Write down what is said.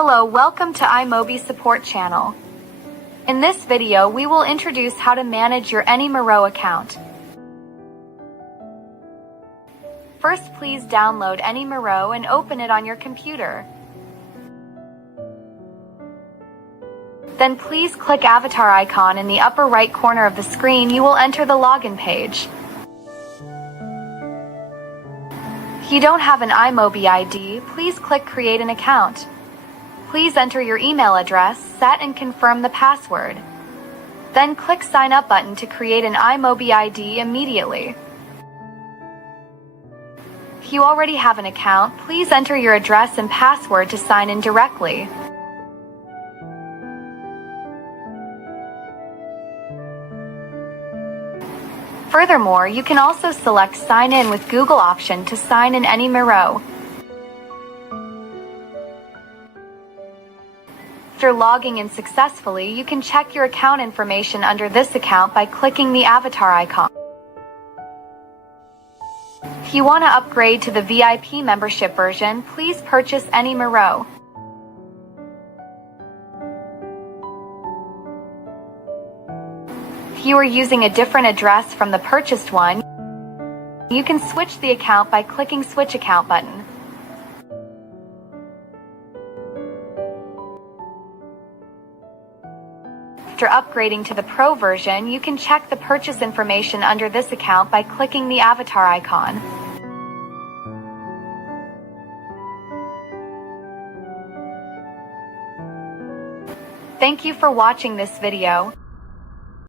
Hello, welcome to iMobie support channel. In this video, we will introduce how to manage your AnyMiro account. First, please download AnyMiro and open it on your computer. Then please click avatar icon in the upper right corner of the screen. You will enter the login page. If you don't have an iMobie ID, please click create an account. Please enter your email address, set and confirm the password. Then click sign up button to create an iMobie ID immediately. If you already have an account, please enter your address and password to sign in directly. Furthermore, you can also select sign in with Google option to sign in AnyMiro. After logging in successfully, you can check your account information under this account by clicking the avatar icon. If you want to upgrade to the VIP membership version, please purchase AnyMiro. If you are using a different address from the purchased one, you can switch the account by clicking switch account button. After upgrading to the Pro version, you can check the purchase information under this account by clicking the avatar icon. Thank you for watching this video.